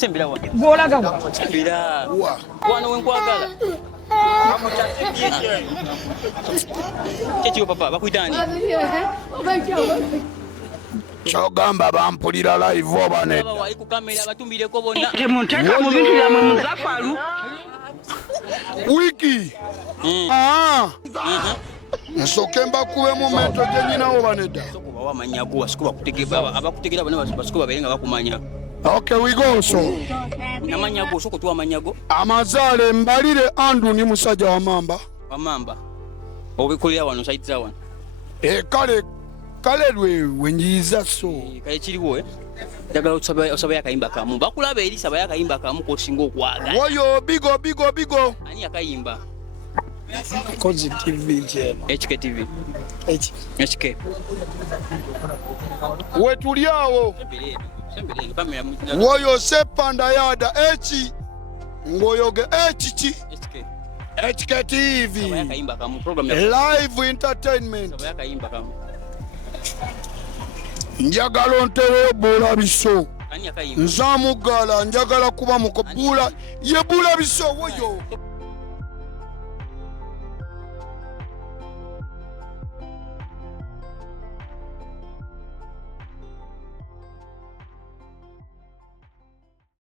Sembira wa. Gwolaga wa. Sembira. Wano wenkwagala. Chechi papa bakuyitani. Kyogamba bampulira live oba ne. Baba wali ku kamera batumbireko bonna. Temunteka mu bintu byamwe muzafalu. Wiki. Nsooke mbakube mu metro gye nyinawo banedda. Sokuba wamanyago wasikuba kutegeera abakutegeera bonna basikuba balenga bakumanya. Okay, we go so. Namanyago soko tuwa manyago. Amazaale mbalire Andu ni musajja wa mamba. Wa mamba. Obikolera wano saidiza wano. Kale lwe wenyiza so. Kale kiriwo Dagala osaba yakayimba kamu. Bakulaba eri saba yakayimba kamu ko singo okwaga. Woyo bigo. Ani yakayimba? Kozi TV je. HK TV. HK. Wetuliawo. Sembere kamera mu. Woyo sepanda yada echi. Ngoyoge echichi. HK TV. Saba yakayimba kamu program ya live entertainment. Saba yakayimba kamu. Njagala ntere bula biso. Ani yakayimba? Nzamugala njagala kuba mukobula ye bula biso woyo.